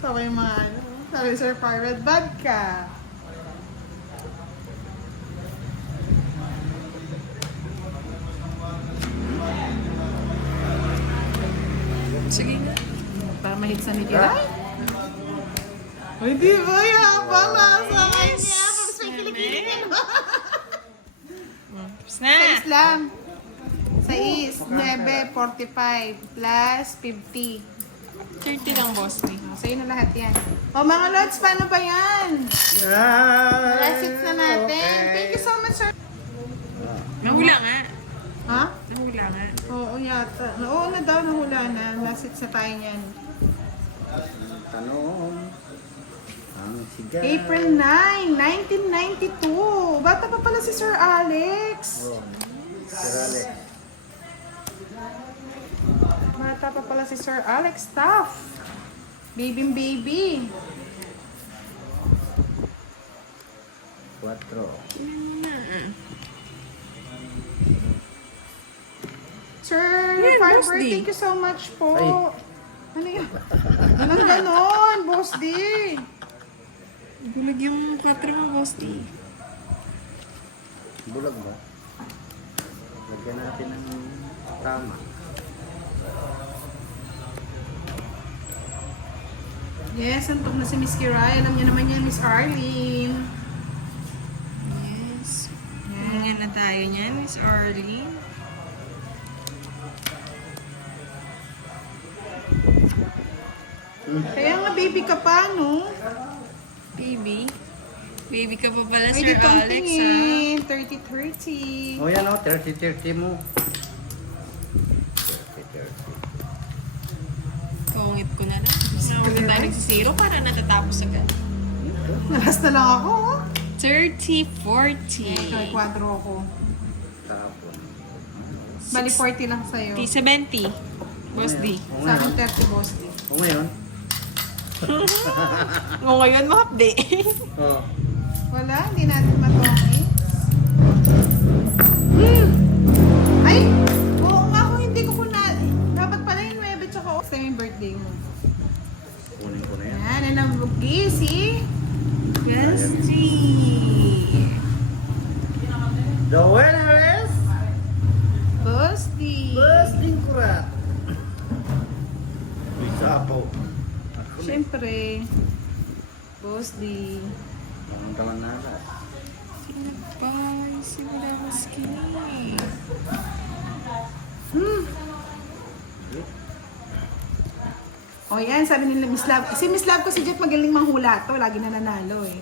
Sabi yung mga ano. Sabi Sir Pirate, bad ka. Sige na. Para mahit sa Nikiray. Uy, di ba? Yapang nasa kanya. Tapos may kilikilin. Tapos na. Sais lang. 6, 9, 45 plus 50. 30 lang, boss. Sa'yo na lahat yan. O mga lods, paano ba yan? Last hits na natin. Thank you so much, sir. Nahula nga. Ha? Nahula nga. Oo, yata. Oo na daw, nahula na. Last hits na tayo yan. Tanong. Ang sigaw. April 9, 1992. Bata pa pala si Sir Alex. Oh, Sir Alex. Bata pa pala si Sir Alex Taff. Baby. 4. Sir Yan, Fiber, Boss D. thank you so much po. Ay. Ano yun? Walang ganon, Boss D. Bulag yung 4 mo, boss. Bulag ba? Lagyan natin ng tama. Yes, antok na si Miss Kiray. Alam niyo naman yan, Miss Arlene. Yes. Hingan na tayo niyan, Miss Arlie. Kaya nga baby ka pa, no? Baby. Baby ka pa pala, Ay, Sir ditong Alex, ha? tingin. 30-30. O yan o, 30-30 mo. 30-30. Kungit ko na lang. Huwag na tayo nagsisiro para natatapos agad. Nalas na lang ako, oh. 30-40. Kay 4 ako. Tapon. Bali 40 lang sa'yo. T70. Boss D. O Sa akin ngayon. 30, Boss D. O ngayon. O ngayon, mahapde. O. Wala, hindi natin matongis. Ay! Oo nga, kung hindi ko na... Dapat pala yung 9 tsaka sa yung birthday mo. Kunin ko na yan. Yan, and ang si... Yes, G. The winner is... Boss D. Bus Lingkurat. Isapo. Siyempre. Boss D. Ang taman na lahat. Sinabay, Siblaski. O yan, sabi nila Miss Love. Si Miss Love ko si Jet magaling manghula to. Lagi na nanalo eh.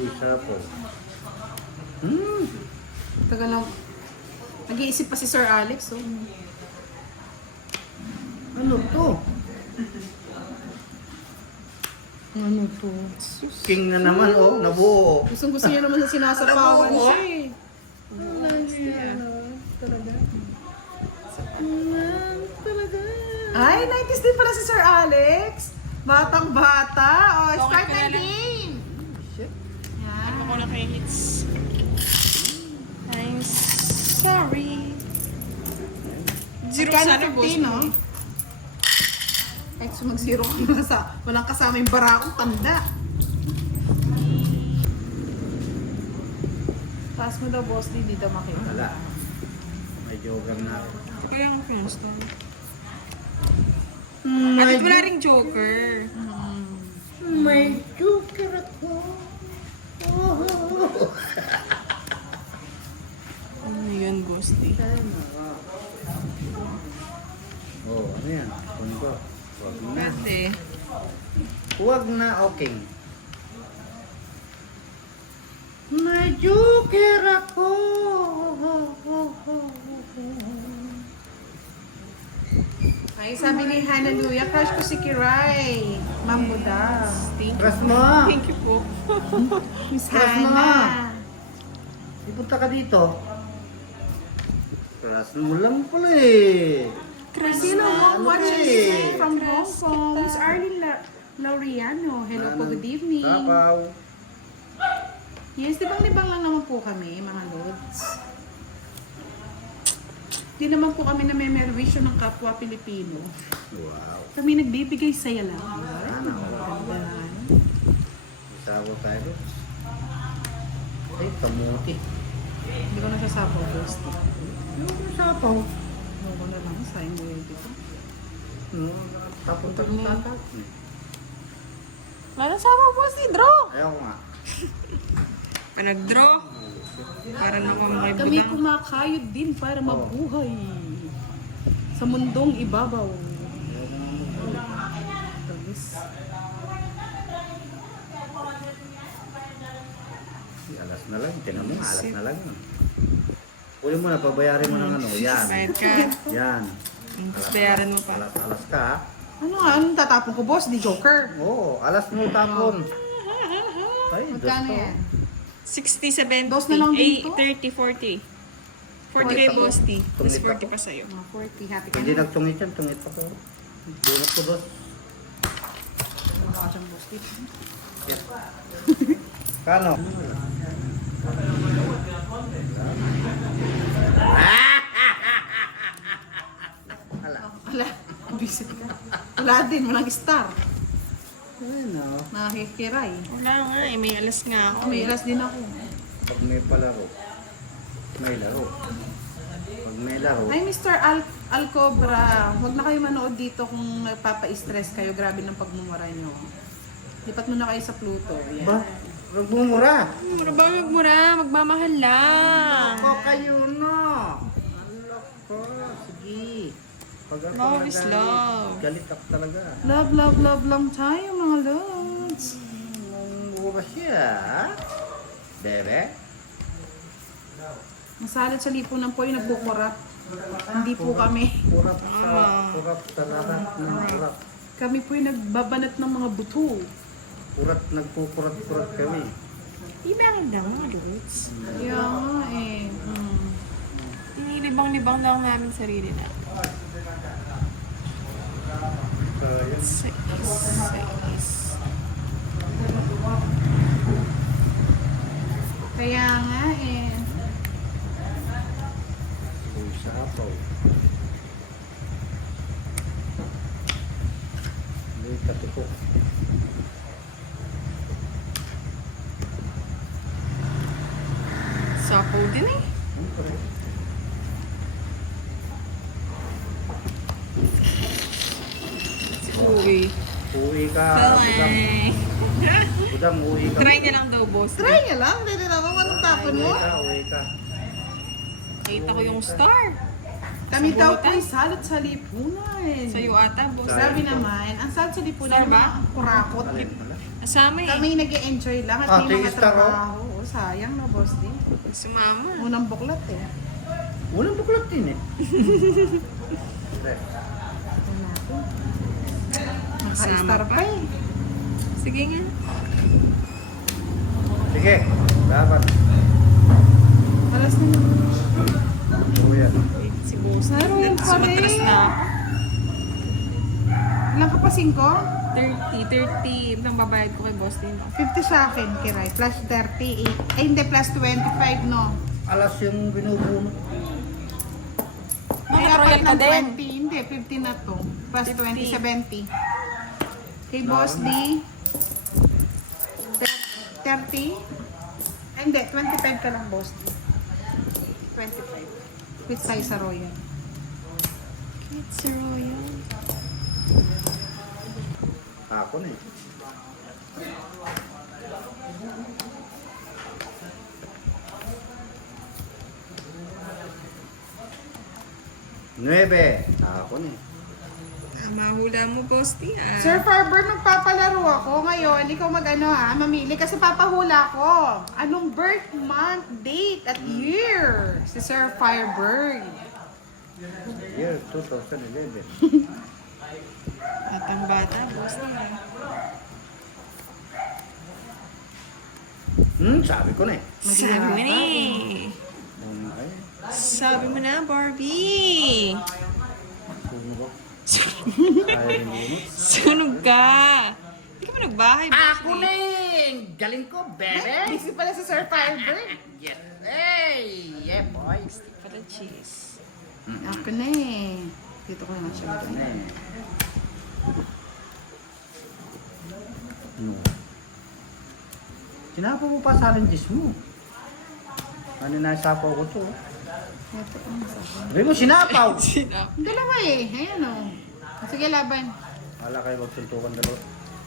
Isapo. Tagal lang. Nag-iisip pa si Sir Alex. Oh. Ano to? Ano to? King na naman oh, nabuo. Gustong gusto niya naman sa sinasapawan Alam mo, siya eh. Talaga. Ay, 90s din pala si Sir Alex. Batang bata. Oh, start Okay, the game. Shit. Ano Yan. ko na kay hits? I'm sorry. Zero Magkano sana, boss. 50, no? Kahit sumag-zero ka na sa walang kasama yung barakong tanda. Taas mo daw, boss, di daw makita. Wala. May joker na. Kaya ang kumusta? May Bakit wala ring joker? May joker ako. Ano yun, Ghosty? Oh, ano yan? Kung ko. Huwag na. Pwede. Huwag na, okay. May joker ako. Ay, sabi ni Hallelujah, crush ko si Kiray. Mambo daw. Trust mo. Thank you po. Miss Crush mo. Hannah. Ipunta ka dito. Trust mo lang pala eh. Sino mo Ano watching eh? this from Hong Kong? Miss Arlene Laureano. Hello po, good evening. Tapaw. Yes, libang-libang lang naman po kami, mga lods. Di naman po kami name-merwisyo ng kapwa Pilipino. Wow. Kami nagbibigay saya lang. Sana, wow. Ganda. Isawa tayo doon. Ay, kamuti. Hindi ko nasasapaw, boss. Ano ko nasapaw? Ano ko na lang, sayang mo yun dito. Tapon pa ng tata. Wala sa ako po si Draw. Ayaw ko nga. Panag-draw. Para naman may Kami budang. kumakayod din para mabuhay. Sa mundong ibabaw. Tamis. Alas na lang. Tinan mo, alas na lang yun. Uli mo na, pabayarin mo ng ano. Yan. Bayad ka. Yan. Tapos bayaran mo pa. Alas ka. ha? Ano nga, anong tatapon ko, boss? Di Joker. Oo, alas mo tapon. Ay, Magkano gusto. yan? 60, 70, Dos na lang dito? 30, 40. 40 kay Boss T. Tapos Tumit 40 ako. pa sa'yo. Mga 40, happy ka Hindi na. nagtungit yan, tungit pa ko. Bunot ko doon. Ano ka dyan, boss? Yes. Kano? Wala, visit ka. Wala din, walang star. Ano? Nakikiray. Wala nga eh. May alas nga ako. May ilas din ako. Pag may palaro, may laro. Pag may laro, Ay, Mr. Alcobra, huwag na kayo manood dito kung nagpapa-stress kayo. Grabe ng pagmumura nyo. Lipat mo na kayo sa Pluto. Yan. ba? Magbumura. Mura ba magmura? Magmamahal lang. Ako kayo no. Ano ko? Sige. Pag ako Love is nagalit, love. galit ako talaga. Love, love, love lang tayo, mga lods. Bukas siya. Bebe? Masalit sa lipunan po yung nagkukurap. Hindi po kami. Kurap sa lahat ng kurap. Kami po yung nagbabanat ng mga buto. Nagkukurat-kurat kami. Di ba ang lang mga dudes? Kaya nga eh. Inilibang-libang lang namin sarili na. Sais. Kaya nga eh. Uy, sa apaw. Hindi katukok. Sapo din eh. Uy. Uwi ka, budang. Hi. Budang, uwi ka. Try niya lang daw, boss. Try niya lang. Pwede naman anong tapon mo. Uwi ka. Kita ko yung star. Kami daw po ay salot sa lipunan. Sa'yo ata, boss. Sabi naman, ang salot sa lipunan Star ba? naman ang kurakot. Alin pala? Kasama eh. Kami nag-e-enjoy lang at Ah, may mga tigis star, oh. trabaho. Sayang na, boss din. Sumama. Unang buklat eh. Walang buklat din eh. Ito natin. Kasama Naka-star pa. pa eh. Sige nga. Sige, dapat. Alas na naman. Uwi yan. Wait, si boss. Naroon pa Sumatras rin. na. Ilan ka pa, 5? 30. Itong babayad ko kay boss din. 50 sa akin, Kiray. Plus 38. Ay, hindi, plus 25, no? Alas yung binubunot. Bakit Kaya royal ka ng din? 20, hindi, 50 na to. Plus 20, 50. 70. Kay Boss D, 30. Ay, hindi, 25 ka lang, Boss D. 25. Quit tayo sa Royal. It's a royal. Ako na eh. Nuebe. Ako na eh. Mahula mo, boss di ah. Sir Farber, magpapalaro ako ngayon. Ikaw mag-ano ha, mamili kasi papahula ko. Anong birth month, date, at year? Si Sir Firebird. Year 2011. Batang bata, boss di ah. Sabi ko na eh. Sabi mo na eh. Ay, Sabi mo na, Barbie. puno ko. Ayaw rin bunot. Sunog ka. Hindi ka ba nagbahay, Ako Boss D. na eh! Galing ko, bebe! Busy pala si Sir Firebird. Yes! Hey! Yeah, boys! Pala cheese. Ako na eh. Dito ko naman siya. Ano eh? Ano? Sinapa mo pa sa challenges mo. Ano na sapaw ko to? Ito ang sabi. Sabi mo, sinapaw! Sinap. Ang dalawa eh. Ayan o. Sige, laban. Wala kayo magsuntukan dalawa.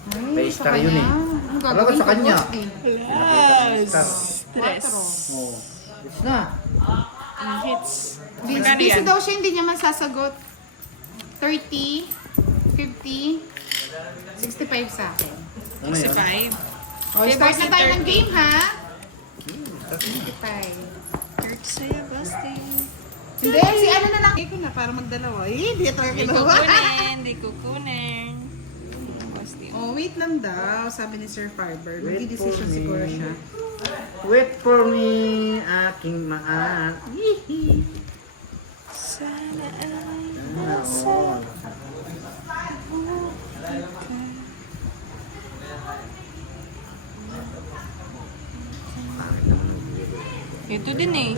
Ay, May sa star yun kanya. eh. Ang Talaga gagawin sa ko, kanya. boss eh. Yes. Stress. Quatro. Oo. It's na. Ang hits. Busy, Magkano busy yan? daw siya, hindi niya masasagot. 30, 50, 65 sa akin. Ano yan? 65. O, start na tayo ng game, ha? Start na. 65. 30 sa'yo, Boss D. Hindi, si ano na lang. Ikaw na, para magdalawa. Eh, hindi ito Di kinuha. kukunin. Di kukunin. Boss D. Oh, wait lang daw, sabi ni Sir Fiber. Wait Magdi-decision for me. siguro siya. Wait for me, aking maan. Sana ay Oo. ito din eh.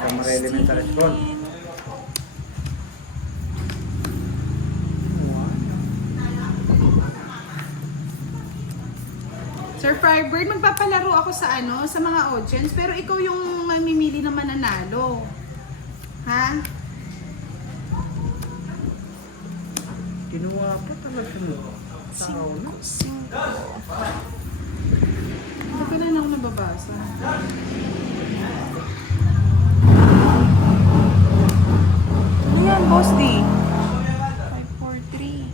Kamara elementary school. Sir Firebird, magpapalaro ako sa ano, sa mga audience, pero ikaw yung mamimili na mananalo. Ha? Kinuha pa talaga mo. Tao na. Hindi ko na ako nababasa. Ano yan, Boss D? 543.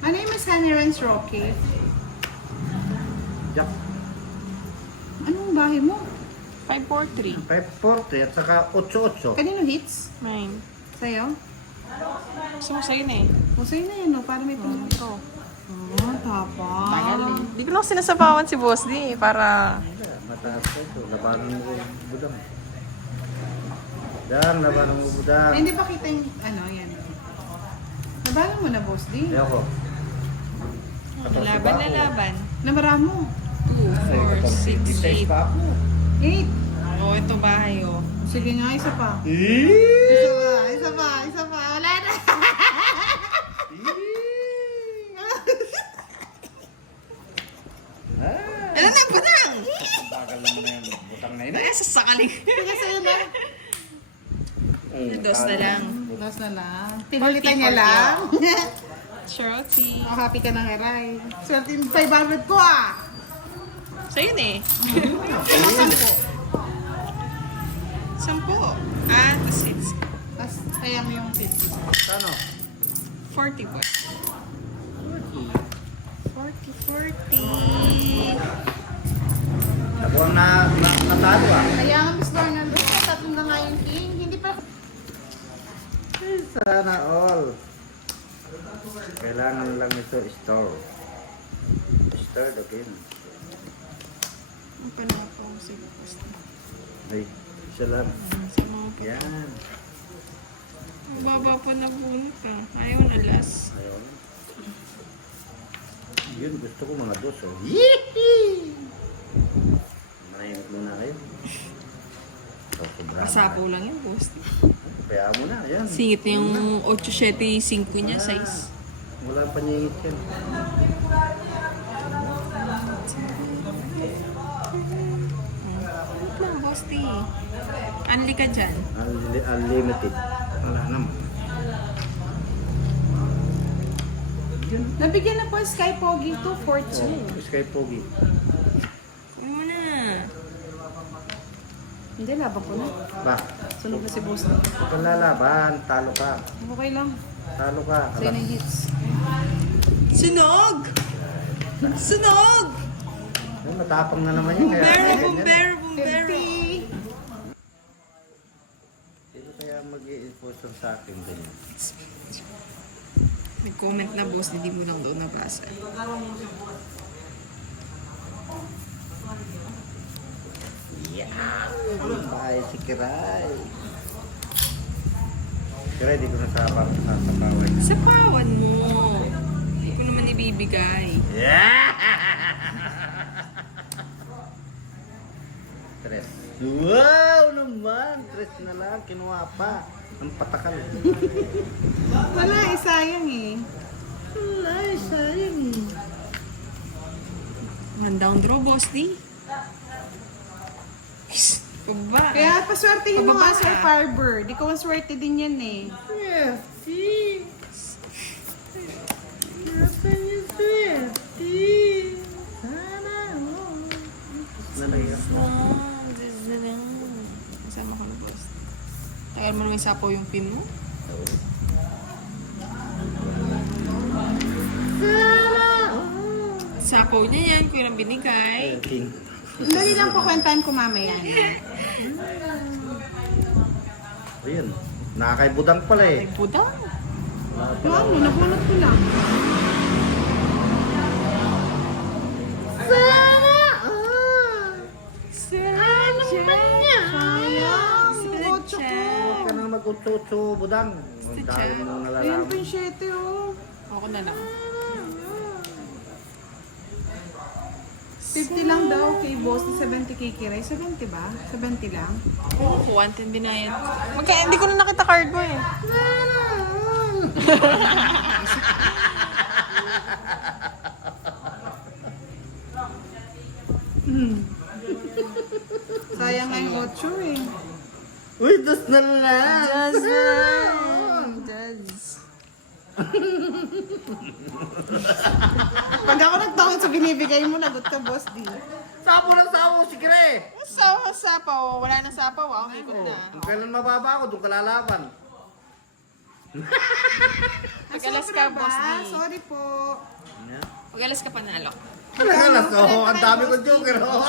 Ano yung Miss Honey Runs Rocky? Jack. Anong bahay mo? 543. 540 at saka 88. Kanino hits? Mine. Sa'yo? Gusto mo sa'yo na eh. O sa'yo na yun, no? Para may pumunto. Oh, tapang. Tagal eh. Di ko lang sinasabawan si Boss D para... Mataas pa ito. Labanan mo ko budang. Dang, labanan mo budang. Ay, hindi pa kita yung, ano, yan. Nabalan mo na, Boss D. Ayoko. Laban na laban. Nabaran mo. 2, 4, 6, 8. pa ako. 8. Oh, ito bahay oh. Sige nga, isa pa. Eh? Isa pa. Wala na. Ano na, butang! Bagal naman na yung butang na yun. Ay, sasakaling. Sige, sa'yo na. Dos na lang. Last na lang. Pinalitan niya lang. Shorty. Oh, happy ka na nga, Ray. Swerte yung 500 ko, ah. Sa'yo na eh. Sampo. 10. Ah, tas hits. Tapos, kaya mo yung 50. Sano? 40 po. 40. Ako ang natalo ah. Kaya nga, Miss Lorna, look, tatlong na nga yung king. Hindi pa. Sana all. Kailangan lang ito store. Store again. Ang pala po si Boss D. Ay, isa lang. Sa mga po. Yan. Ang baba pa na bunot ah. Ayaw na last. Ayun. Yun, gusto ko mga dos oh. Yee! Manahimik muna kayo. So, sobrang. Masapaw lang yun, Boss D. Kaya mo na, yan. Singit na yung 875 niya, size. Wala pa niyingit yan. Wait lang, Boss D. Unli ka dyan. Unlimited. Wala naman. Yun. Nabigyan na po Sky Pogi 242. Sky Pogi. Kunin mo na. Hindi, laban ko na. Ba? Sunog na si Boss. Kung lalaban, talo ka. Okay lang. Talo ka. Sa'yo na yung hits. Sunog! Sunog! Ay, matapang na naman yun. Bumbero! 50. Dito kaya mag-i-sponsor sa akin ganyan. Nag-comment na, Boss, hindi mo lang daw nabasa. Yeah! Bye, si Kiray. Kaya di ko na sasapawin. Sapawan mo. Hindi ko naman ibibigay. Yeah! Tres. Wow naman! Tres na lang. Kinuha pa. Ang patakal. Wala, sayang eh. Wala, sayang. Ngandang draw, boss di. Paba. Kaya paswertehin mo nga, Pababa Sir ka. Firebird. Ikaw ang swerte din yan eh. Swifty! Nasaan yung Swifty? Sana all. Nalayak mo. Kasama ko na, boss. Tagal mo naman sapaw yung pin mo. Sapaw niya yan, kung yung binigay. King. Dali lang po kwentaan ko mamaya. Ayun. Nakakaibudang pala eh. Ay, budang. Yung ano, nabunot ko lang. Sayang, kotso ko. Huwag ka nang mag-utso-utso, budang. Ang dami mong Ayan nalalaman. pa yung 7 oh. Ako na lang. 50 lang daw kay boss, 70 kay Kiray. 70 ba? 70 lang? Oo, ko 110 din na yan. Hindi ko na nakita card mo eh. Sayang nga yung 8 eh. Uy, dos na lang! Pag ako nagtawid sa binibigay mo, lagot ka boss di. Sapo ng sapo, sigre! Sapaw. Wala nang sapaw. Ako may ikot na. Kung kailan mababa ako, doon ka lalaban. Mag-alas ka, Sobra boss ba? di. Sorry po. Mag-alas ka panalo. Alas, oh, ang dami kong joker, oh.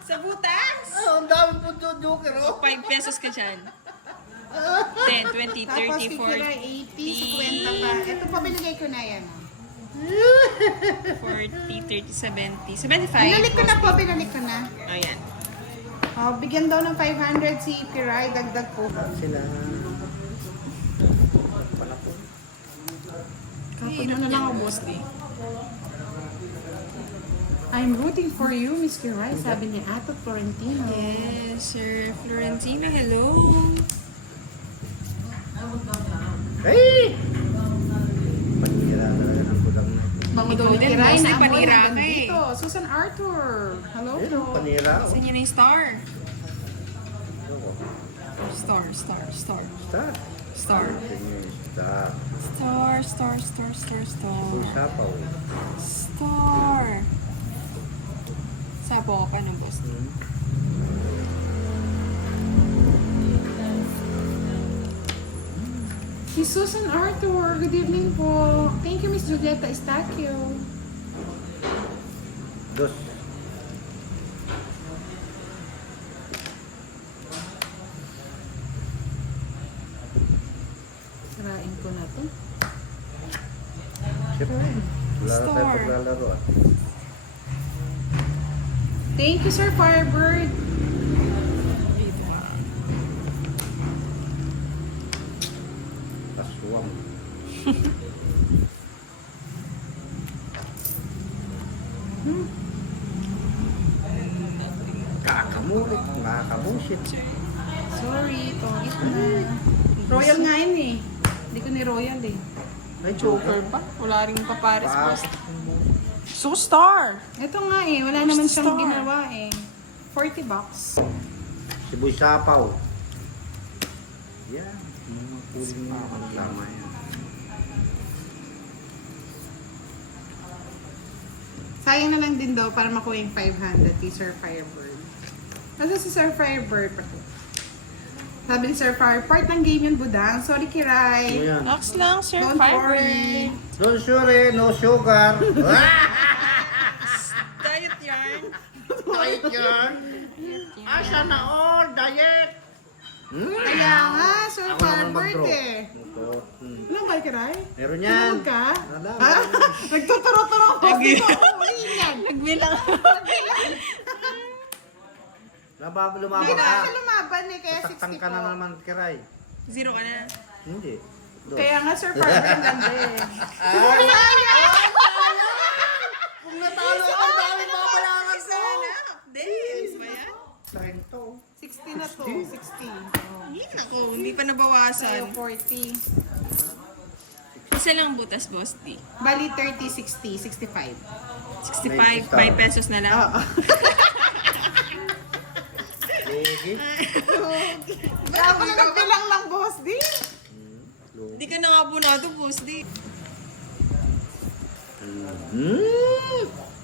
Sa butas? Ang dami kong joker, oh. 5 pesos ka dyan. 10, 20, Tapos 30, kay Kiray 80, 50 pa. Ito pa binigay ko na yan. 40, 30, 70, 75. Binalik ko na po, binalik ko na. Ayan. Oh, bigyan daw ng 500 si Kiray, dagdag po. Sila. Pala po. Kapag na lang ako, boss di. I'm rooting for you, Miss Kiray, sabi ni Ato Florentino. Yes, Sir Florentino. Hello. Hey! Panira talaga ng budang na ito. Bango daw Ikaw ni din, Kiray boss, na ay amoy panira hanggang ka eh. dito. Susan Arthur. Hello Ayun, po. oh, panira, oh. Saan yun na yung star? Ito, Star, star, star. Star. Star. Star. Star, star, star, star, star. Uy, sapaw. Star. Sapo ka pa ng boss. Si Susan Arthur, good evening po. Thank you, Miss Julieta Estacio. Dos. Sarain ko na to. Siyempre. Wala na tayo Star. paglalaro, ah. Thank you, Sir Firebird. Aswang. Kakamulit. Kakamusit. Sorry, tongit na. Royal nga yun eh. Hindi ko ni Royal eh. May Joker pa? Wala rin papares, Ah. boss. So star. Ito nga eh, wala naman siyang Star. ginawa eh. 40 bucks. Sibuy sapaw. Yan. Mga kuling mo. Tama yan. Sayang na lang din daw para makuha yung 500 ni Sir Firebird. Kasi si Sir Firebird pa. Sabi ni Sir Firebird, part ng game yun, Budang. Sorry, Ano Kiray. yan? Next lang, Sir Don't Firebird. worry. Don't worry, no sugar. Diet yarn. Diet yan. Asa na all, diet. Kaya nga, Sir Ako naman Firebird mag-draw. eh. Ito. Ilang ba, Kiray? Meron yan. Tulog ka? Wala. Ha? Nagtuturo-turo ko. Dito, ulihin yan. Nagbilang. Lumaban Hindi ka. ka lumaban eh, kaya Saktan 60 ka na po. naman, Kiray. 0 ka na. Hindi. Dos. Kaya nga, Sir Farmer, ang ganda eh. Kung natalo ako, ang dami babayaran ko. Sana. Hindi. Ayos ba yan? Sakin to. 60 na to, 60. Oh. Yan ako. Hindi pa nabawasan. Sa'yo, 40. Isa lang butas, boss D. Bali, 30, 60, 65. 65, 5 pesos na lang. Oo. Sige. Dapat nagbilang lang, boss, di. Hindi ka nakabunado, boss D.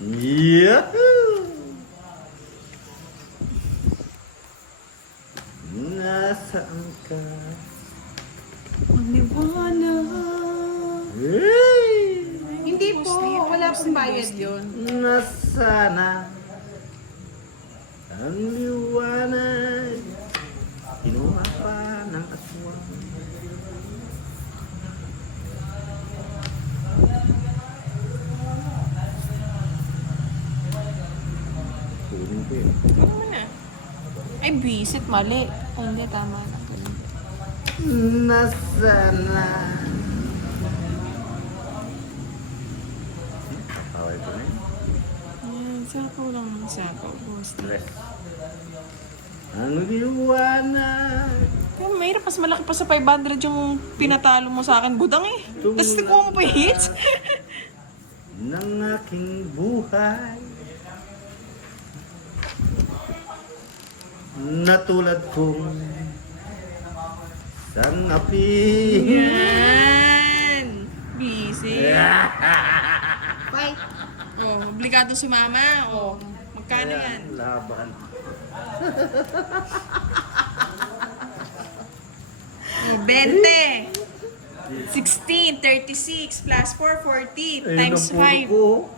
Yahoo! Nasaan ka? Liwanag. Hey! Hindi po, wala pong bayad yun. Nasana ang liwanag, kinuha pa ng aswang. Kunin ko yun. Ano mo na? Ay, visit. Mali. Oh, hindi. Tama na. Nasana. Kaway ko na yun. Ayan, sapaw lang ng sapaw, boss D. Stress. Ang liwanag. Kaya mahirap, mas malaki pa sa 500 yung pinatalo mo sa akin. Budang eh. Tapos tikuha mo pa yung hits. Ng aking buhay. Natulad kong sangapi. Yan. Busy. Bye. Oh, obligado sumama. Oh, magkano yan? Laban. Oh, 20. 16, 36, plus 4, 40, times 5.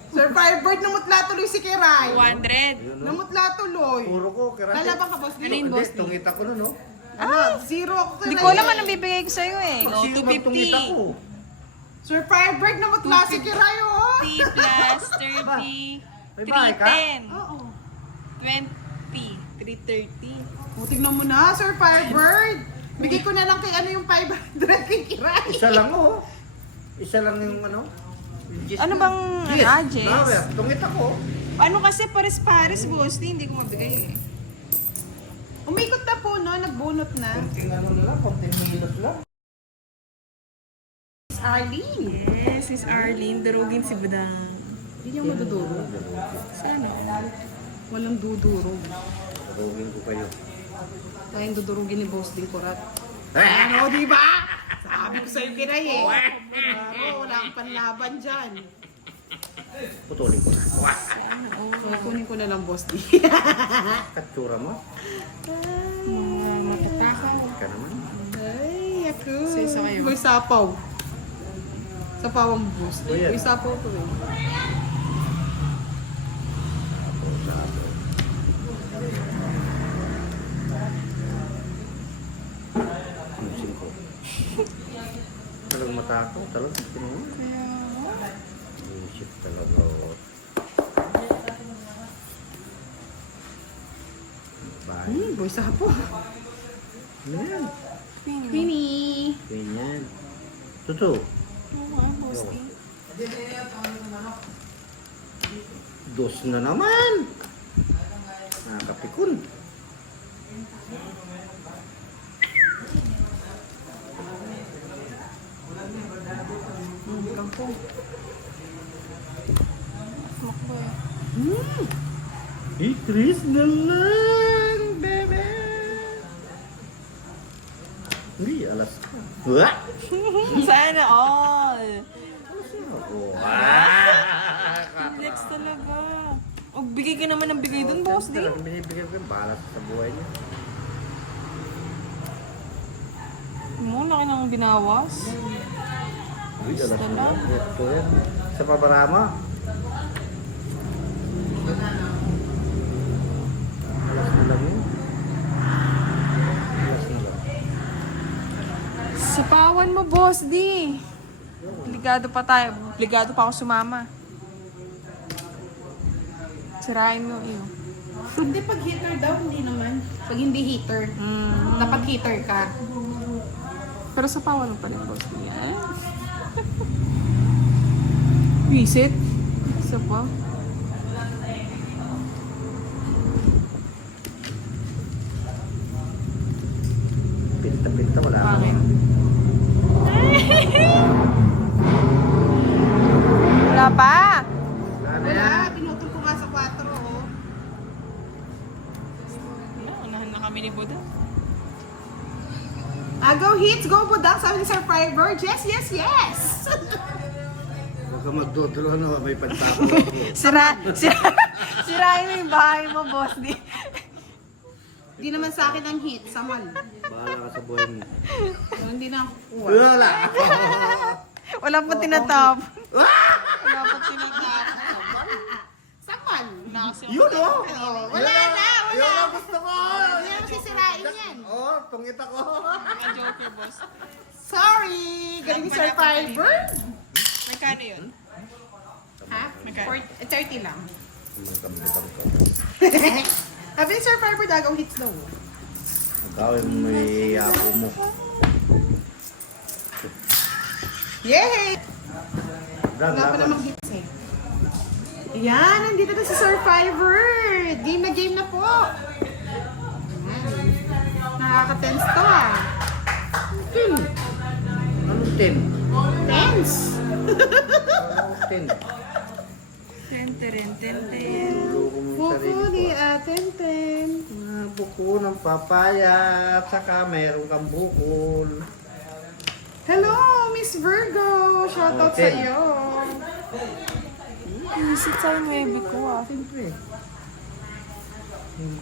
Sir Firebird, namutla tuloy si Kiray. 200. Namutla tuloy. Puro ko, kira. Lalabang ka, boss. Ano yun, boss? Tungit ako nun, no? Ano? Zero ako Kiray. Hindi ko alam anong bibigay ko sa'yo eh. Oh, Sino magtungit ako? 250. Sir Firebird, namutla si Kiray, oh. 50 plus 30, May bahay ka? 310. Oo. 20, 330. O, tignan mo na, Sir Firebird. Bigay ko na lang kay ano yung 500 kay Kiray. Isa lang, oh. Isa lang yung ano. Yes. Ano bang, Yes. Nawer, tungit ako. Ano kasi pares-pares, boss? Hindi ko mabigay eh. Umikot na po, no? Nagbunot na. Konting ano na lang, konting minus lang. Miss Arlene. Yes, Miss Arlene, durugin si Budang. Hindi niya maduduro. Sana. Walang dudurog. Rogin ko kayo. Kayang dudurugin ni Boss Ding Kurat. Ano, di ba? Sabi ko sa'yo, Kiray, eh. Bravo, wala kang panlaban dyan. Putulin ko na. So, kunin ko na lang, Boss Ding. Katsura mo? Matatakaw. Ka naman. Ay, ako. Isa kayo. May sapaw. Sapaw ang Boss Ding. Oh, yan. May sapaw to, eh. Ayusin ko. Talagang mata ko. Talagang tinungan. Isip talaga. Bye. Boy, sapaw. Ano yan? Queenie. Ganyan. Totoo. Boss D. Dos na naman. Nakakapikon. Kangkong. Makbo eh. Ikris na lang, bebe. Hindi, alas ka. Wah! Sana all. Oh. Flex talaga. O, bigay ka naman ng bigay dun, boss D. Talagang binibigyan ko yung balas sa buhay niya. Mo, laki nang binawas. Uy, alas Basta na lang. lang. Ito yan. Sa pabarama. Alas na lang yun. Alas na lang. Sipawan mo, boss D. Obligado pa tayo. Obligado pa ako sumama. Sirain mo, iyo. Hindi, pag heater daw, hindi naman. Pag hindi heater, dapat heater ka. Pero sa power pa rin, boss. Yan. Visit? Isa pa? Pinta-pinta, wala na. Bakit? Wala pa! Wala na Wala, yan. pinutol ko nga sa 4, oh. Unahan na kami ni Buda. Go hits, go Budang, sabi ni Sir Fiber. Yes, yes, yes! Huwag ka magdudulo na may pagtapos. Sirain mo yung bahay mo, boss. Hindi naman sa akin ang hit, samal. Bahala ka sa buhay mo. So, hindi na ako kuha. Wala! Wala pa tinatap. Wala pa tinatap. Samal. Yun oh! Wala na, wala. Yun ang gusto ko! Hindi na masisirain yan. Oh, tungit ako. Mga joker, boss. Sorry! Galing ni Sir Fiber. Magkano yun? Ha? Magkano? 30 lang. Magkambitang ko. Sabi ni Sir Fiber, dagaw hits daw. Gawin mo may apo mo. Yay! Dan, Wala pa dapat. namang hits eh. Ayan, nandito na si Sir Fiber. Game na po. Ayan. Nakaka-tense to ah. Anong 10? Tense. Anong 10? Ten. Luloko mo yung sarili Buko ko. ni Atenten. Buko ng papaya at saka mayroon kang bukol. Hello, Miss Virgo. Shoutout sa 10. iyo. Visit sa yung ko, ah. Siyempre.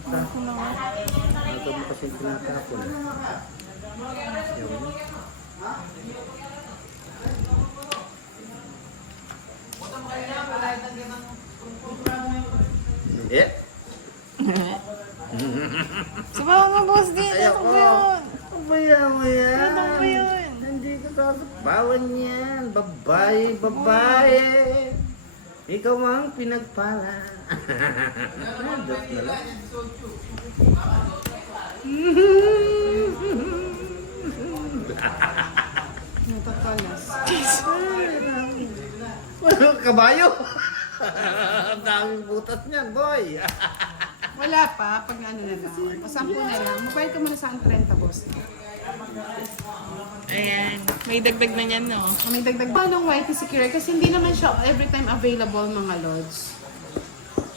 Ako na nga. Ito mo kasi tinatapon. Yun. Hindi. Sabaw mo, boss. Di. Ayoko. Ano ba yun? Maya, maya. Ano ba yun? Hindi ko sasabawan yan. Babae, babae. Ikaw ang pinagpala. Dot na lang. Natatalas. Ano, kabayo? Ang daming butas niyan, boy. Wala pa. Pag ano na lang. O 10 na lang. Magbayad ka muna sa ang 30, boss. Ayan. May dagdag na niyan, no? May dagdag pa ng YT Secure kasi hindi naman siya every time available, mga lods.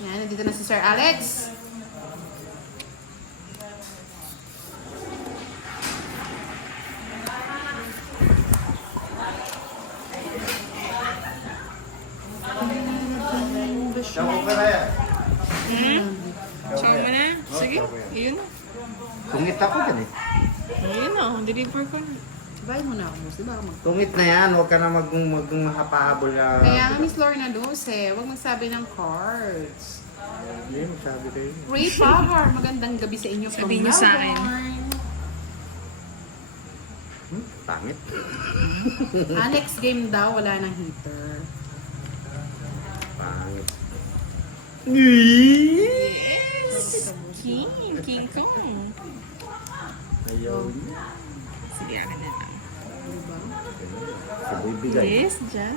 Yan, nandito na si Sir Alex. Sabo ka na yan. Chow mo na. Sige. Ayun na. Tungit ako dyan eh. Ayun na. Deliver ko na. Bayad mo na ako, boss. Diba? Tungit na yan, huwag ka na maghapahabol na. Kaya nga, Miss Lorna Dose, huwag magsabi ng cards. Hindi, magsabi kayo. Ray Pahar, magandang gabi sa inyo from Sabihin niyo sa akin. Melbourne. Pangit. Alex game daw, wala nang heater. Pangit. Yes! King Kong. Ayaw. Sige, akin na lang. Diba? Saboy bigay. Yes, dyan.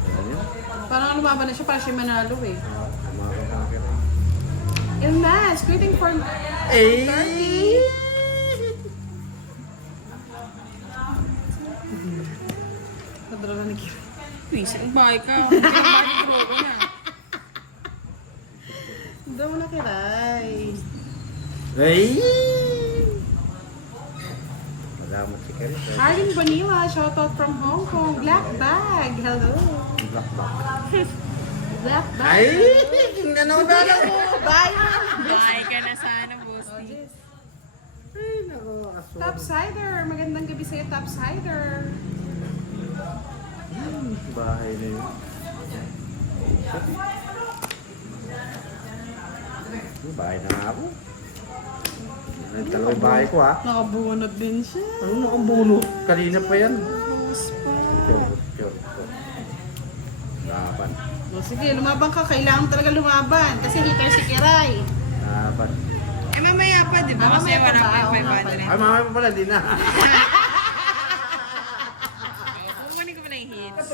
Ayun. Parang lumaban na siya para siya manalo eh. Kumakas na akin. Ilmas, greeting for... Eh! Nadrala ni Kira. Visit ang bahay ka. Hindi ang bahay ko na. Daw na kiray. Ay! Magamat si Karis. Arvin Bonilla, shoutout from Hong Kong. Black bag, hello. Black box. Black bag. Ay! Tingnan mo. Bye. Bahay ka na sana, boss. Ay, nako. Aswang. Topsider, magandang gabi sa'yo, Topsider. Bahay na yun. Bahay na nga ako. Nagtalo yung bahay ko ha. Nakabunod din siya. Ano nakabunot? Kanina pa yan. Boss pa. Sure. Laban. O sige, lumabang ka. Kailangan talaga lumaban. Kasi heater si Kiray. Dapat. Eh, mamaya pa, di ba? Kasi Mamaya pa wala ba? pa Oo yung nga 500. Ay, mamaya pa pala, di na. Kukunin ko pa na yung hits.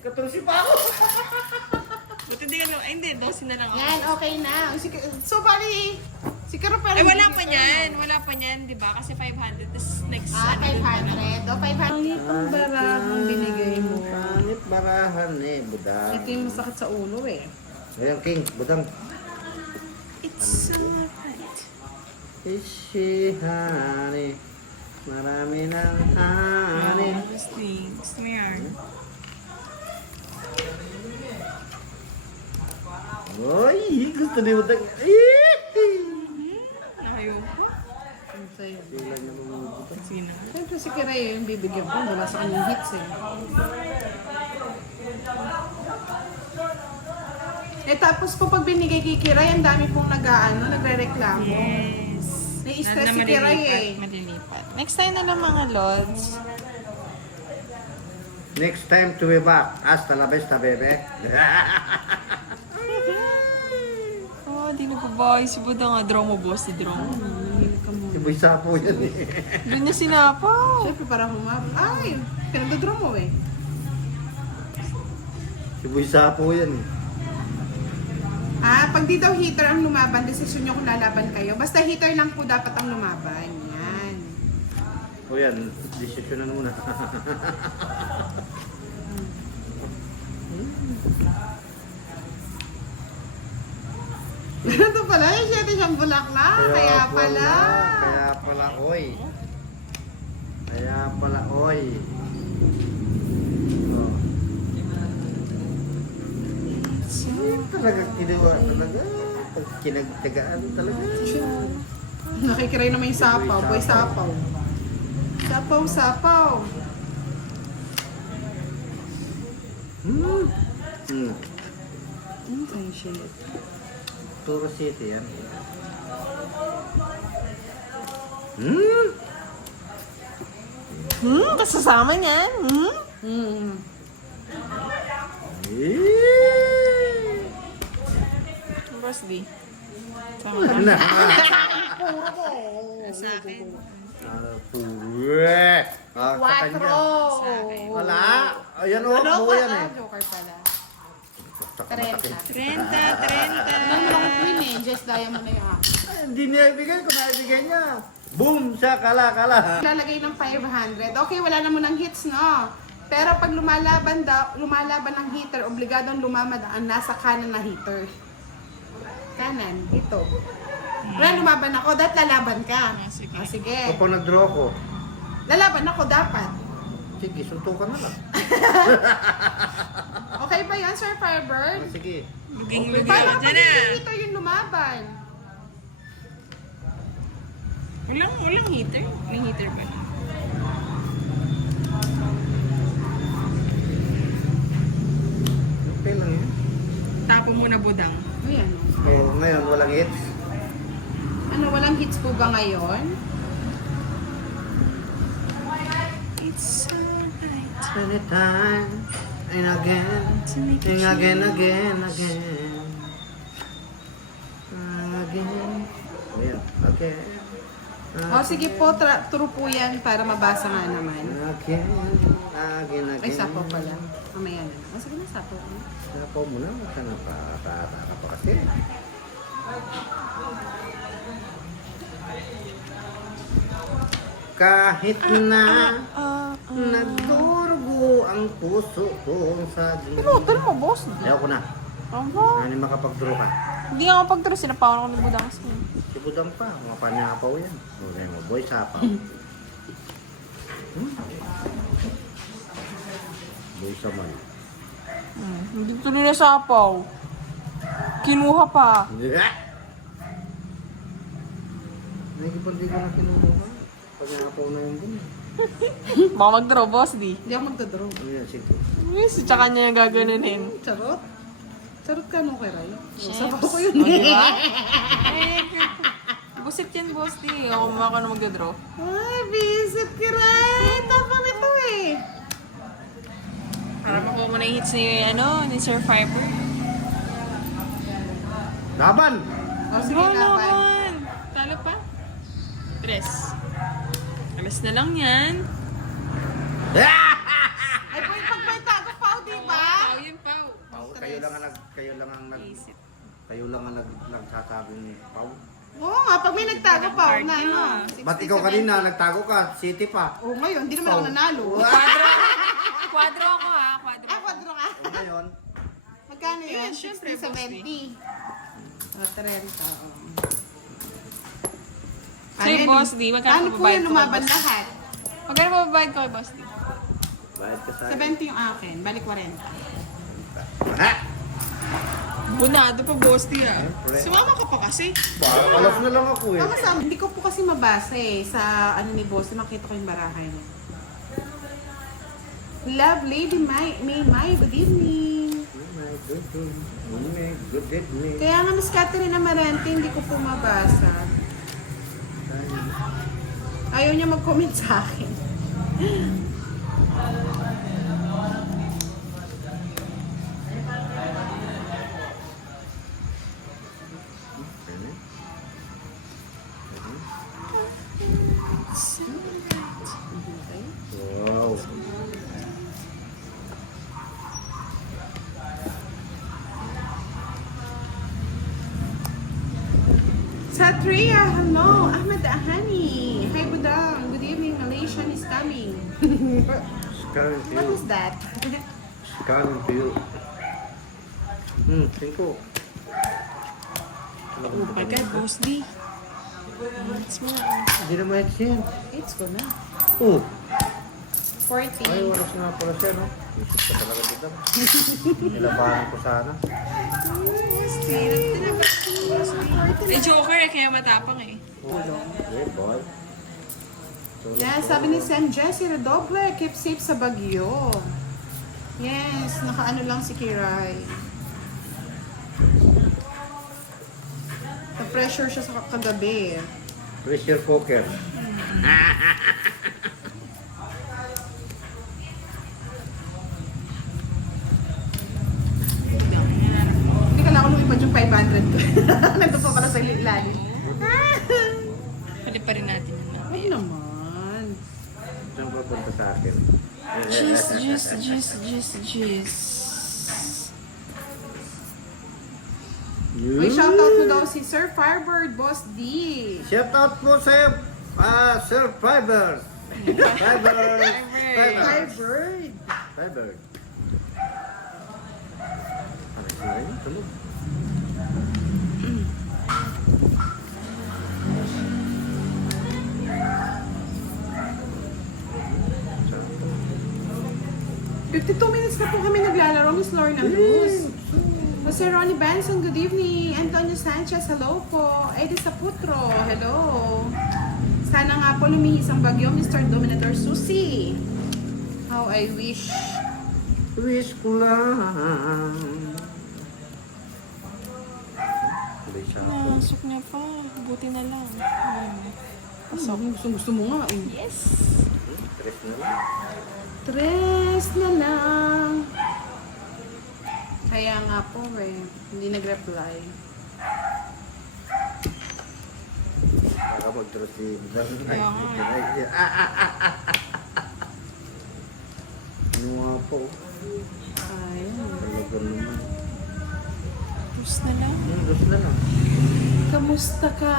14 pa ako. Buti di ka na, ay hindi, 12 na lang ako. Yan, okay na. So, bali, si Karo pa Eh, wala pa niyan, di ba? Kasi 500, tapos next, Ah, ano, 500. O, 500. Ang barahang binigay mo. Pangit barahan eh, budang. Ito yung masakit sa ulo eh. Ayan, King, budang. It's so right. Ishi, honey. Marami ng honey. Gusto mo yan? Uy, gusto ni budang. Ayoko. Ang sayo. Sila niya mamubuto. Sige na. Siyempre si Kiray yung bibigyan ko. Wala sa kanyang hits eh. Eh tapos po pag binigay kay Kiray, ang dami pong nagre-reklamo. Yes. Nai-stress si Kiray eh. Malilipat. Next time na lang mga lods. Next time to be back. Hasta la vista, bebe. Oh, di nagbabahay si Buda nga. Draw mo, boss. Si draw mo. Namilig ka mo. Iboy sapo yan eh. Doon niya sinapaw. Siyempre parang ay, pinagdodraw mo eh. Iboy sapo yan eh. Ah, pag di daw heater ang lumaban, desisyon nyo kung lalaban kayo. Basta heater lang po dapat ang lumaban. Yan. O yan, decision na muna. Ito pala, yung siyete siyang bulaklak. Kaya pala. Kaya pala, oy. Kaya pala, oy. Oh. Talaga kinuha, talaga. Kinagtagaan talaga. Nakikiray naman yung sapaw. Boy, sapaw. Sapaw, sapaw. Hmm. Hmm. Ay, shit. Turo City yan. Hmm. Kasasama niyan. Hmm. Eh. Boss D. Sama Wala ka. na. Sa akin. Puwe. Sa Quattro. kanya. Wala. Ayan o, Ano buo pa? yan eh. Joker pala. Malaki. 30. 30. Ano mo akong queen eh. Just diamond na yung akin. Ay, hindi niya ibigay ko, naibigay niya. Boom! Siya, kala. Lalagay ng 500. Okay, wala naman ng hits, no? Pero pag lumalaban ng heater, obligadong lumamad ang nasa kanan na heater. Kanan, ito. Wala, lumaban ako, dapat lalaban ka. Sige. Ah, sige. Kapag nag-draw ko, Lalaban ako, dapat. sige, suntukan na lang. Okay ba yan, Sir Firebird? Sige. Luging-luging. Paano kapag Diyan na. yung heater yung lumaban? Walang heater. May heater ba? Okay lang yan. Tapo muna budang. Ayan. So, ngayon, walang hits. Ano, walang hits po ba ngayon? It's so right. Anytime, and again, To make it and again. Ayan, okay. O sige po, turo po yan para mabasa nga naman. Again. Ay, sapo pala. Mamaya na. O sige na, sapo. Sapo mo na, baka napataka pa kasi. Kahit na nagdurgo ang puso ko sa Pinutol mo, boss. Ayaw ko na. Aba. Ano makapag-draw ka? Hindi nga pag-draw, sinapawan ako ng budang kasi. Sibudang pa, mga panyapaw yan. Okay mo, boy, sapaw. Boy, saman. Hindi tuloy na sapaw. Kinuha pa. Nakikipandi ko na kinuha. Panyapaw na yun din. Baka mag-draw, boss, di. Hindi ako magdodraw. Ano yan, sige. Yes, tsaka niya yung gaganunin. Charot? Charot ka no, kay Ray? Sabaw ko O, yun di ba? eh. Busit yan, boss, di. Ako maka na mag-draw. Ay, visit ka Ray! Tapang ito eh. Para makuha mo na yung hits ni Sir Fiber. Laban! O, sige, Go laban. naman. Talo pa? 3. Alas na lang yan. Ay, pwede pagpaitago pa, di ba? Pau yun, Pau. Pau, kayo lang ang Isip. nagsasabing Pau. Oo nga, pag may nagtago pa, na, ano. 60, Ba't ikaw 70. kanina nagtago ka? City pa. Oo, ngayon, hindi naman ako nanalo. Quadro ako ha, quadro. Ah, kwadro ka. O ngayon, Magkano yun? Yun, syempre, 60, 70. O, 30. O. Sa'yo, Boss D, magkano Ano po mababayad yung ko kay lumaban Boss D? lahat? Magkano mababayad ko kay Boss D? bayad ka sa 70 yung akin, balik 40. Ha? Bunado pa, Boss D ah. Siyempre. Sumama ka pa kasi. Alas na lang ako eh. Tama sa hindi ko po kasi mabasa eh sa ano ni Boss, makita ko yung barahay mo. Love Lady May, good evening. Good evening. Kaya nga Miss Catherine Amarante, hindi ko po mabasa. Ayaw niya mag-comment sa akin. Wow. Satria, hello. Ahmed Ahani. Hi, Budang. Good evening. Malaysian is coming. Scarring to What you. is that? Scarring to you. Tingko. Oh my God, Boss D. It's mo na. Hindi na mahit siya. It's ko na. Oh, 40. ay wala siya nga pala siya, no? Isip ka talaga dito. Nilabahan ko sana. Eh, Joker eh, kaya matapang eh. Hey, boy. Yes, sabi ni Sam Jessie Redoble, keep safe sa Bagyo. Yes, nakaano lang si Kiray. Na-pressure siya sa kagabi. Pressure cooker. Hindi ka lang ako lumipad yung 500 ko. Nandun pa pala sa ilalim. Pali pa rin natin yun Ay mamaya. naman. Saan ba punta sa akin? Jeez. May shoutout mo daw si Sir Firebird, Boss D. Shout out po sa Sir Fiber. Fiber. Firebird. Fiber. Ano sila yun? Tulog. $52 minutes na po kami naglalaro, Miss Lorna Cruz. Jose Ronnie Benson, good evening. Antonio Sanchez, hello po. Eddie Saputro, hello. Sana nga po lumihis ang bagyo, Mr. Dominator Susi. How I wish. Wish ko lang. Tuloy siya ako. Nasok niya pa. Buti na lang. Pasok. Gusto mo nga eh. Yes. Tres na lang. Tres na lang. Kaya nga po eh, hindi nag-reply. Baka mag-trust si Kaya nga. Ano nga po? Ayun. Talaga naman. Tapos na lang. Dos na lang. Kamusta ka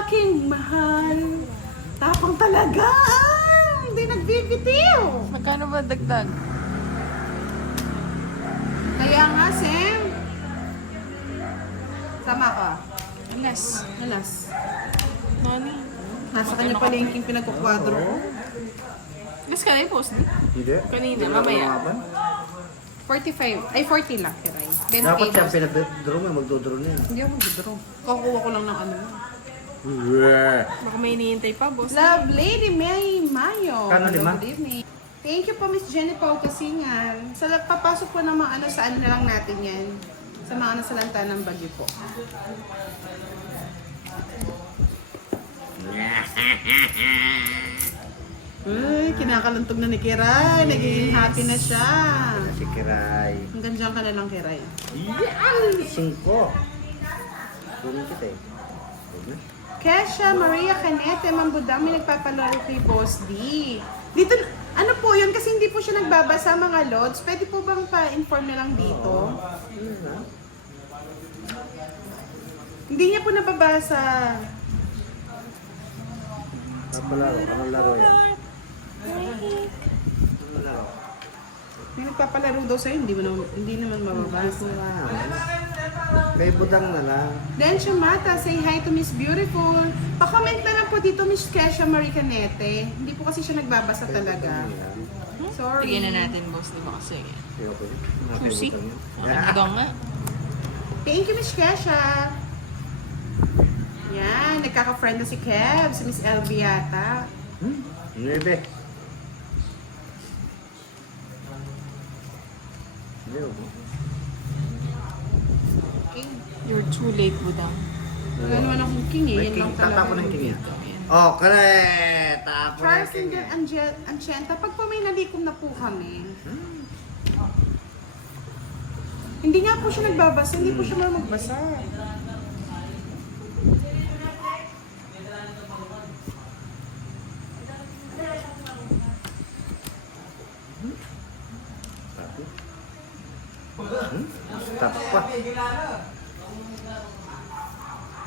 aking mahal? Tapang talaga! Hindi nagbibitiw! Magkano ba dagdag? Kaya nga, Sam. Tama ka. Alas. Alas. Nani? Nasa kanya pala yung pinagkukwadro ko. Alas ka na yung post di? Hindi. Kanina, Hindi na mamaya. lumaban. 45. Ay, 40 lang, Kiray. 20 Dapat siya pesos. pinag-draw mo, magdodraw na yun. Hindi ako mag-draw. Kakuha ko lang ng ano. Baka may hinihintay pa, boss. Love Lady May Mayo. Kano, Hello, lima? good evening. Thank you po, Miss Jenny Pau Kasingan. Sa papasok po ng mga ano, sa ano na lang natin yan. Sa mga nasalanta ng bagyo po. Ay, kinakalantog na ni Kiray. Nagiging happy na siya. Si Kiray. Hanggang dyan ka na lang, Kiray. Yan! 5. Kunin kita eh. Kesha Maria Canete, Mambudang, may nagpapalaro kay Boss D. Dito, ano po yun? Kasi hindi po siya nagbabasa mga lods. Pwede po bang pa-inform na lang dito? Hindi niya po nababasa. Anong laro yan? Anong laro? May nagpapalaro daw sa'yo, hindi naman mababasa. Kay Budang na lang. Then, Shamata, say hi to Miss Beautiful. Pa-comment na lang po dito, Miss Kesha Marie Canete. Hindi po kasi siya nagbabasa talaga. Sorry. Tignan na natin, boss. Diba kasi? Susi? Susi? Budang nga. Thank you, Miss Kesha. Yan, nagkaka-friend na si Kev, si Miss Elvie yata. 9. You're too late, Budang. Wala naman akong king eh. Yan lang talaga. Tapa ko ng king yan. Oh, correct! Tapa ko ng Charles king and yan. Anchenta, pag po may nalikom na po kami. Hindi nga po siya nagbabasa, hindi po siya marunong magbasa. Tapa pa.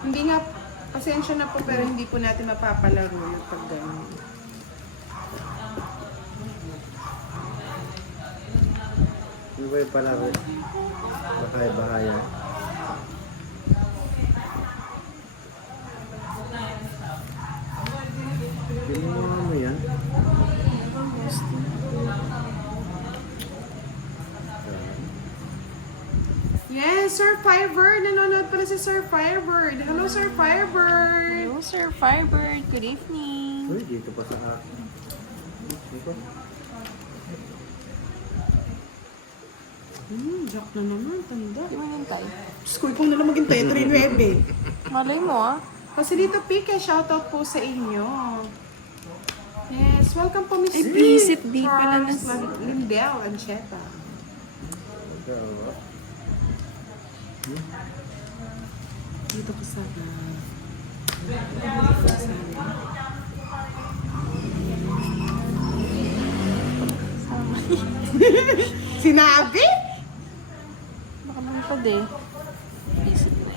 Hindi nga, pasensya na po pero hindi po natin mapapalaro yung pag gano'n. Hindi ba yung palaro? Bakay-bahaya. Ginawa mo yan? Yes, Sir Firebird! Nanonood pala si Sir Firebird. Hello, Sir Firebird! Hello, Sir Firebird. Good evening. Uy, dito pa sa akin. Dito. Joke na naman, tanda. Di mo hintay. Diyos ko, ikaw na lang maghintay, 3-9. Malay mo, ah. Pasilito Pike, shoutout po sa inyo. Yes, welcome po Miss Ay, Lee. visit di pala Charles na- Lindell Ancheta. Dito ka sana. Sinabi? Baka malipad eh. Visit mo.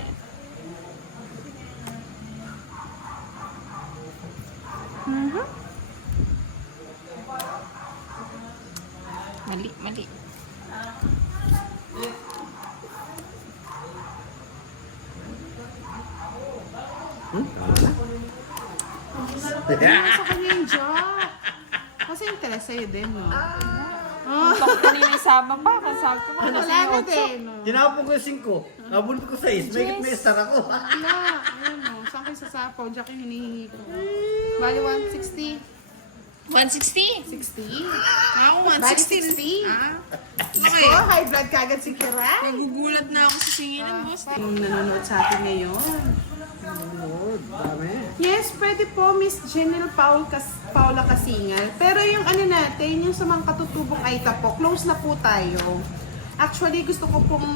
Mali, mali. Sa kanya yung joke. Kasi interest sa'yo din, no? Oh, Bakit kanina sama pa? Kasabi ko wala na din, no? Tinapon ko yung 5. Nabunod ko 6. May star ako. Wala, ayun, no? Saan kayo sasapaw? Diyan kayo hinihingi ko. Bali 160. 160? 60? Ako, Bali 60? Oh, high blood kagad si Kiray. Nagugulat na ako sa singilan, boss. Yung nanonood sa atin ngayon. Lord, dami. Yes, pwede po, Miss General Paula Kasingal. Pero yung ano natin, yung sa mga katutubong Aita po, close na po tayo. Actually, gusto ko pong,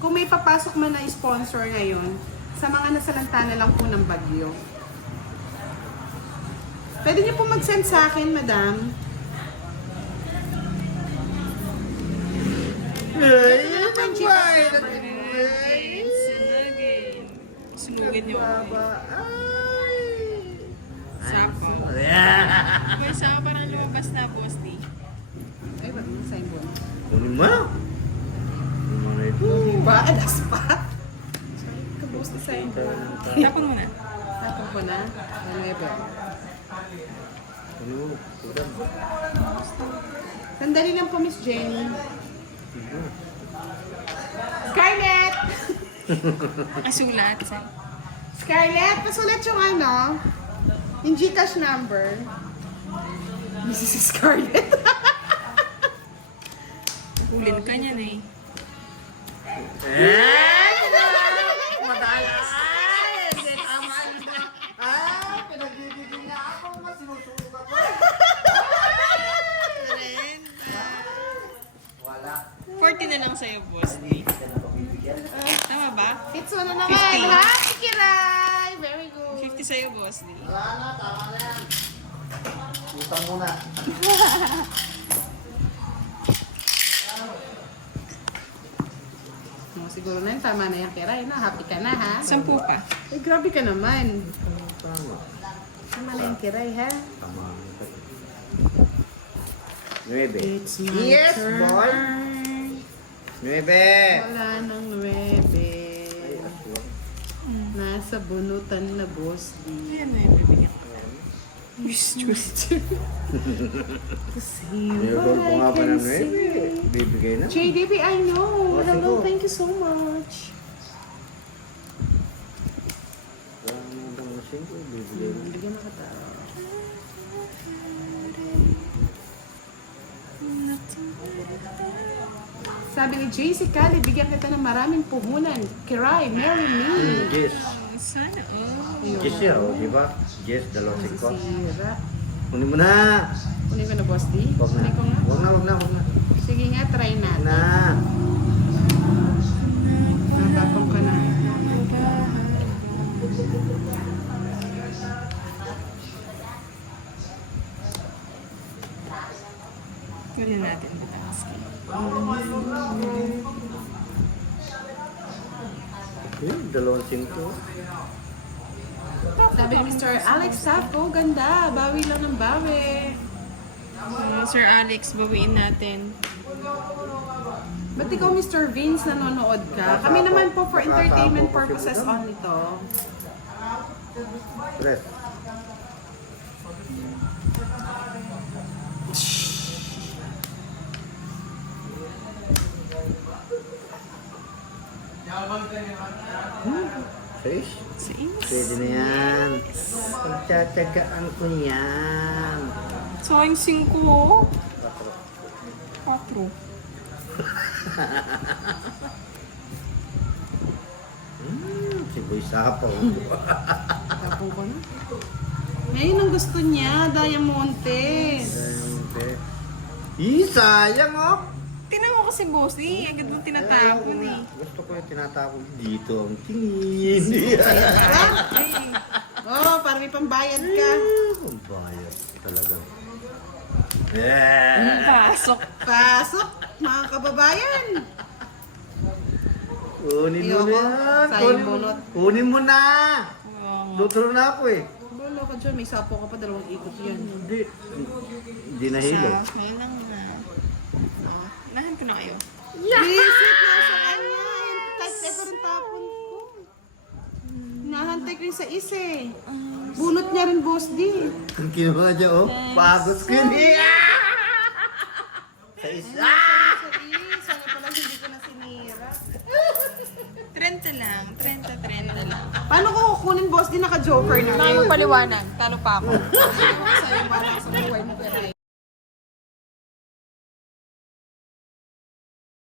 kung may papasok man na sponsor ngayon, sa mga nasalanta na lang po ng bagyo. Pwede niyo po mag-send sa akin, madam. Ay, naman, Sunugin niyo. Baba. Sapa. Ay. May sapa parang lumabas na, boss di. Ay, ba't yung sign mo? Kunin mo. Mga ito. Diba? Alas pa? Sorry, kabos na sign mo. Tapon mo na. Tapos ko na. Whenever. Ano? Kudan. Sandali lang po, Miss Jenny. Scarlett! Asulat. Scarlett, pasulat yung ano, yung Gcash number. Mrs. Scarlett. Ulin ka niyan eh. Madaya! Ay! Hindi tama ito. Ay! Pinagbibigyan niya ako. Mas sinusunog ako. Wala. 40 na lang sa'yo, boss di. Tama ba? It's mo na naman, 50. ha? Kiray! very good. 50 sa'yo, boss. Di. Wala na, tama na yan. Utang muna. No, siguro na yun, tama na yan, Kiray. No? Happy ka na, ha? 10 pa. Ay, grabe ka naman. Tama. Tama na yan, Kiray, ha? Tama. 9. It's my Yes, turn. boy. 9. Wala nang 9. Nasa bunutan na, boss. Ayan na yung bibigyan ko. Miss Juice. Kasi Never what ko I nga pa can ng 9. see. Bibigay na. JDB, I know. Oh, Hello, sige. thank you so much. Wala naman ng 5. Bibigay na. Bigyan mo kita. Sabi ni JC Cali, bigyan kita ng maraming puhunan. Kiray, marry me. Yes. Sana, oh. Yes siya, oh, di ba? Yes, 2. Sira. Kunin mo na. Kunin ko na, boss D. Huwag na. Kunin ko nga. Huwag na, huwag na, huwag na. Sige nga, try natin. Na. Natapong ka na. Ganun natin. Basket. Yun, 2. Sabi ni Mr. Alex Sapo, ganda. Bawi lang ng bawi. Sir Alex, bawiin natin. Ba't ikaw, Mr. Vince, nanonood ka? Kami naman po for entertainment purposes only to. Press. Fish? Pwede na yan. Pagtsatsagaan ko yan. Sayang 5, oh. 4. Si Boy Sapaw. Tapong ko na. Ngayon ang gusto niya, Diamontes. Sayang oh! Tingnan mo kasi, boss. Eh, agad mong tinatapon, eh. Gusto ko yung tinatapon dito ang tingin. Ay, Oh, parang may pambayad ka. Ang bayad talaga. pasok. Pasok, mga kababayan. Kunin mo Ayoko. na. Sayang bunot. Kunin mo na. Wow. Dutro na ako eh. Bolo ka dyan, may sapo ka pa, 2 ikot yan. Hindi nahilo. Kaya lang na. Nahan ko na kayo. Visit na sa kanya. Kahit ito rin tapon ko. Nahantek rin sa isa eh. Bunot niya rin, boss D. Ang kinuha niya oh. Pagod ko niya. Sa isa. Sa is, sana pala hindi ko na sinira. 30 lang. 30 lang. Paano ko kukunin, boss D? Naka-joker na. Kaya mo paliwanag. Talo pa ako. Sa'yo ba sa buhay mo, Peray?